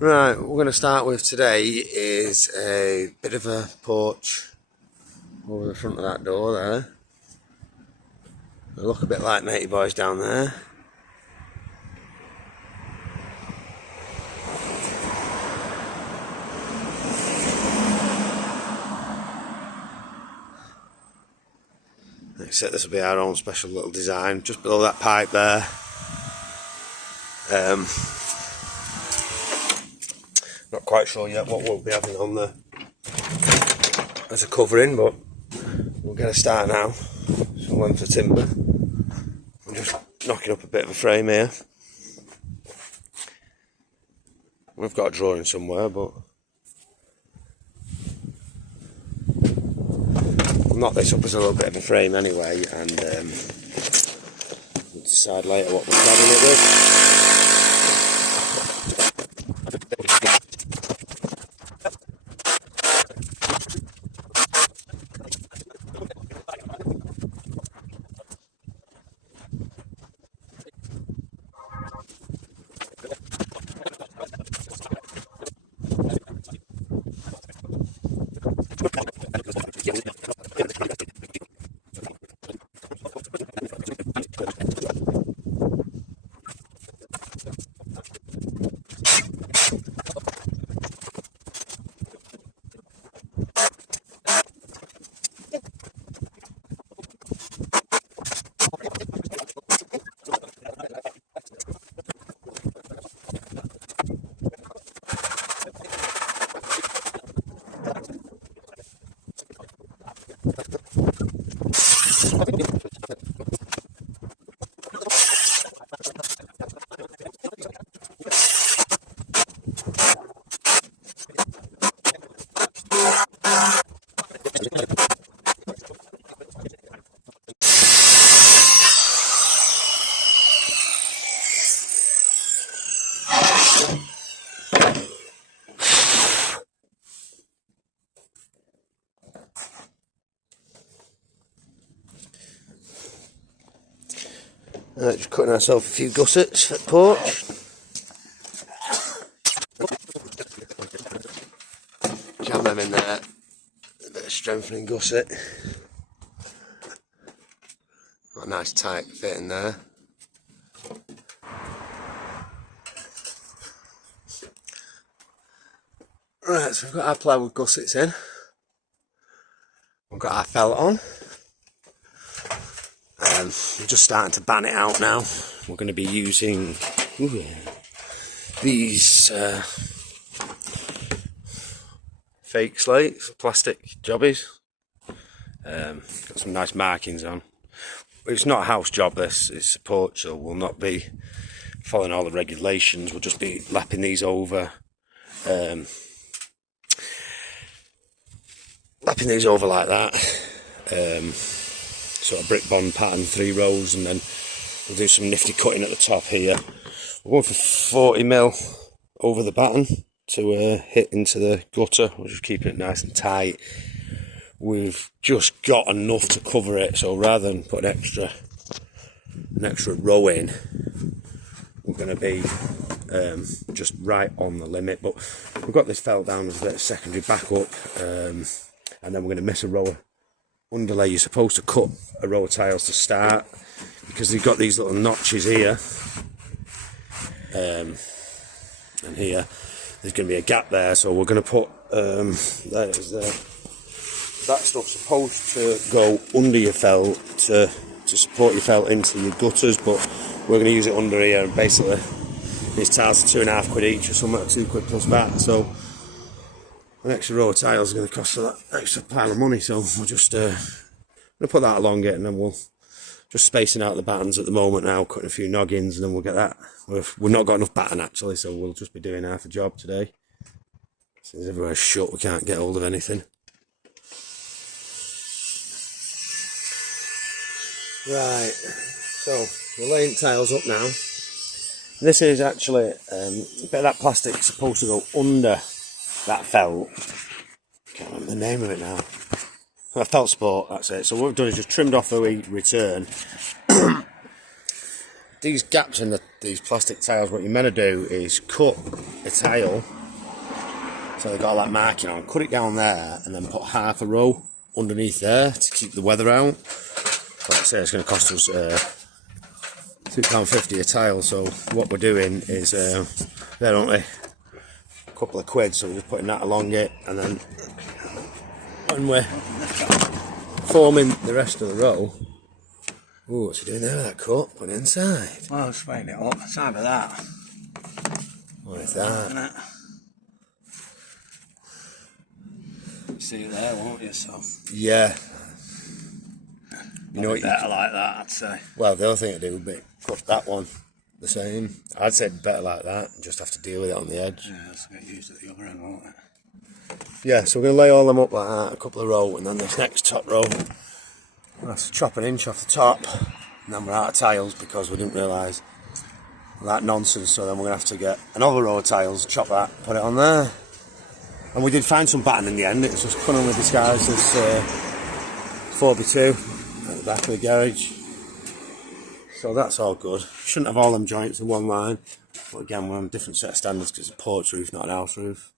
Right, what we're going to start with today is a bit of a porch over the front of that door there. They look a bit like matey boys down there. Except this will be our own special little design just below that pipe there. Not quite sure yet what we'll be having on there as a covering, but we'll get a start now. Some length of timber. I'm just knocking up a bit of a frame here. We've got a drawing somewhere, but I'll knock this up as a little bit of a frame anyway, and we'll decide later what we're cladding it with. Just cutting ourselves a few gussets for the porch. Jam them in there. A bit of strengthening gusset. Got a nice tight fit in there. Right, so we've got our plywood gussets in. We've got our felt on. We're just starting to ban it out now. We're going to be using these fake slates, plastic jobbies. Got some nice markings on. It's not a house job, this, it's a porch, so we'll not be following all the regulations. We'll just be lapping these over. Lapping these over like that. Sort of brick bond pattern, 3 rows, and then we'll do some nifty cutting at the top here. We're going for 40mm over the batten to hit into the gutter. We're just keeping it nice and tight. We've just got enough to cover it, so rather than put an extra row in, we're going to be just right on the limit. But we've got this felt down as a bit of secondary backup, and then we're going to miss a row of underlay. You're supposed to cut a row of tiles to start because they've got these little notches here, and here there's going to be a gap there, so we're going to put that stuff's supposed to go under your felt to support your felt into your gutters, but we're going to use it under here, and basically these tiles are £2.50 each or something, £2 plus VAT, so an extra row of tiles is going to cost for that extra pile of money, so we'll just going to put that along it, and then we'll just spacing out the battens at the moment now, cutting a few noggins, and then we'll get that. We've not got enough batten actually, so we'll just be doing half a job today. Since everywhere's shut, we can't get hold of anything. Right, so we're laying tiles up now. This is actually a bit of that plastic supposed to go under that felt. Can't remember the name of it now. Felt sport, that's it. So what we've done is just trimmed off the return these gaps in these plastic tiles, what you're meant to do is cut a tile, so they've got all that marking on, cut it down there, and then put half a row underneath there to keep the weather out. Like I say, it's going to cost us £2.50 a tile, so what we're doing is, they're only a couple of quid, so we're just putting that along it, and then when we're forming the rest of the row, ooh, what's he doing there with that cut? Put it inside. Well, I'll straighten it up, side of that. What is that? See it there, won't you? So yeah. You know what? Better like that, I'd say. Well, the other thing to do would be cut that one the same. I'd say better like that, and just have to deal with it on the edge. Yeah, let's get used to the other end, won't it? Yeah, so we're going to lay all them up like that, a couple of row, and then this next top row, we'll have to chop an inch off the top, and then we're out of tiles because we didn't realise that nonsense, so then we're going to have to get another row of tiles, chop that, put it on there. And we did find some batten in the end. It's just cunningly disguised as 4x2 at the back of the garage. So that's all good. Shouldn't have all them joints in one line. But again, we're on a different set of standards because it's a porch roof, not an house roof.